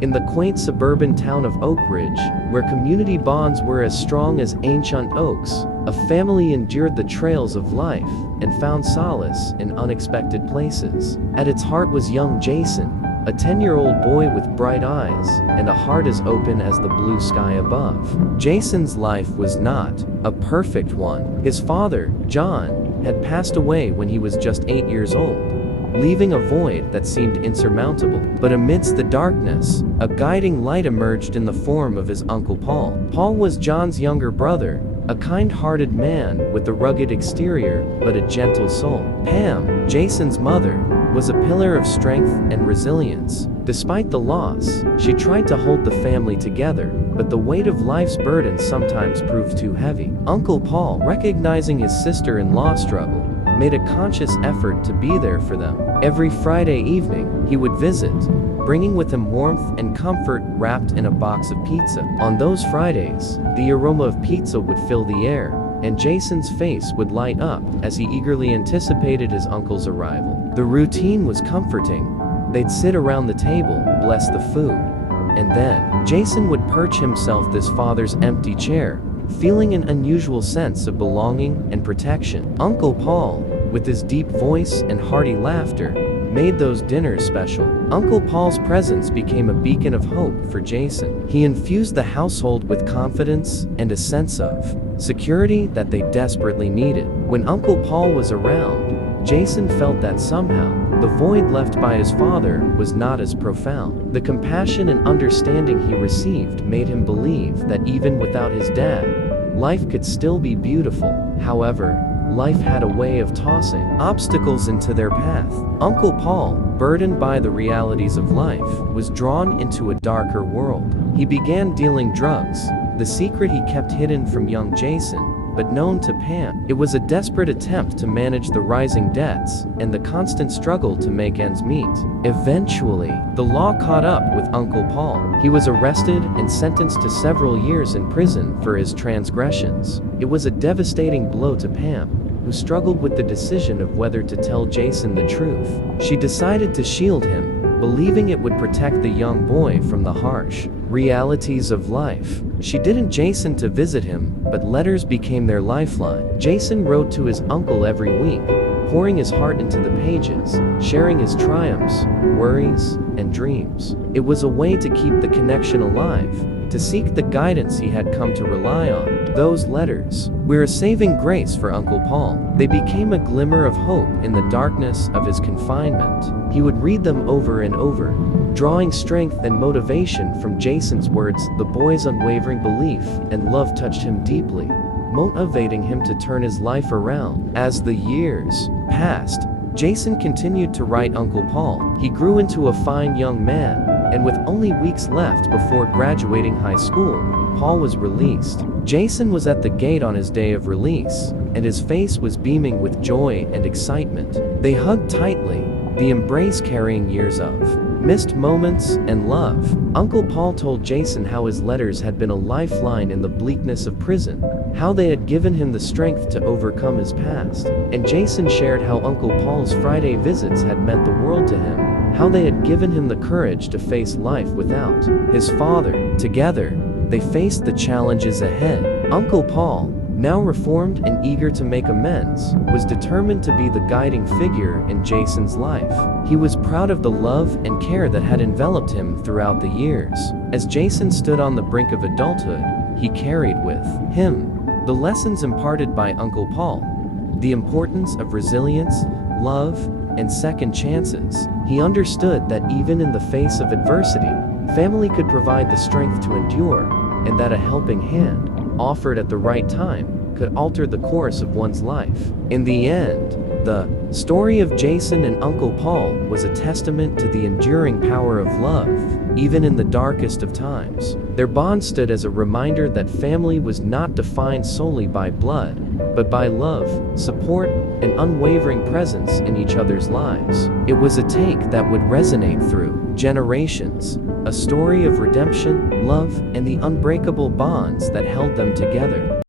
In the quaint suburban town of Oak Ridge, where community bonds were as strong as ancient oaks, a family endured the trails of life and found solace in unexpected places. At its heart was young Jason, a 10-year-old boy with bright eyes and a heart as open as the blue sky above. Jason's life was not a perfect one. His father, John, had passed away when he was just 8 years old, leaving a void that seemed insurmountable. But amidst the darkness, a guiding light emerged in the form of his Uncle Paul. Paul was John's younger brother, a kind-hearted man with a rugged exterior but a gentle soul. Pam, Jason's mother, was a pillar of strength and resilience. Despite the loss, she tried to hold the family together, but the weight of life's burden sometimes proved too heavy. Uncle Paul, recognizing his sister-in-law struggle, made a conscious effort to be there for them. Every Friday evening, he would visit, bringing with him warmth and comfort wrapped in a box of pizza. On those Fridays, the aroma of pizza would fill the air, and Jason's face would light up as he eagerly anticipated his uncle's arrival. The routine was comforting. They'd sit around the table, bless the food, and then Jason would perch himself this father's empty chair, feeling an unusual sense of belonging and protection. Uncle Paul, with his deep voice and hearty laughter, made those dinners special. Uncle Paul's presence became a beacon of hope for Jason. He infused the household with confidence and a sense of security that they desperately needed. When Uncle Paul was around, Jason felt that somehow, the void left by his father was not as profound. The compassion and understanding he received made him believe that even without his dad, life could still be beautiful. However, life had a way of tossing obstacles into their path. Uncle Paul, burdened by the realities of life, was drawn into a darker world. He began dealing drugs, the secret he kept hidden from young Jason, but known to Pam. It was a desperate attempt to manage the rising debts and the constant struggle to make ends meet. Eventually, the law caught up with Uncle Paul. He was arrested and sentenced to several years in prison for his transgressions. It was a devastating blow to Pam, who struggled with the decision of whether to tell Jason the truth. She decided to shield him, believing it would protect the young boy from the harsh realities of life. She didn't Jason to visit him, but letters became their lifeline. Jason wrote to his uncle every week, pouring his heart into the pages, sharing his triumphs, worries, and dreams. It was a way to keep the connection alive, to seek the guidance he had come to rely on. Those letters were a saving grace for Uncle Paul. They became a glimmer of hope in the darkness of his confinement. He would read them over and over, drawing strength and motivation from Jason's words. The boy's unwavering belief and love touched him deeply, motivating him to turn his life around. As the years passed, Jason continued to write Uncle Paul. He grew into a fine young man, and with only weeks left before graduating high school, Paul was released. Jason was at the gate on his day of release, and his face was beaming with joy and excitement. They hugged tightly, the embrace carrying years of missed moments and love. Uncle Paul told Jason how his letters had been a lifeline in the bleakness of prison, how they had given him the strength to overcome his past. And Jason shared how Uncle Paul's Friday visits had meant the world to him, how they had given him the courage to face life without his father. Together, they faced the challenges ahead. Uncle Paul, now reformed and eager to make amends, was determined to be the guiding figure in Jason's life. He was proud of the love and care that had enveloped him throughout the years. As Jason stood on the brink of adulthood, he carried with him the lessons imparted by Uncle Paul, the importance of resilience, love, and second chances. He understood that even in the face of adversity, family could provide the strength to endure, and that a helping hand, offered at the right time, could alter the course of one's life. In the end, the story of Jason and Uncle Paul was a testament to the enduring power of love, even in the darkest of times. Their bond stood as a reminder that family was not defined solely by blood, but by love, support, and unwavering presence in each other's lives. It was a take that would resonate through generations, a story of redemption, love, and the unbreakable bonds that held them together.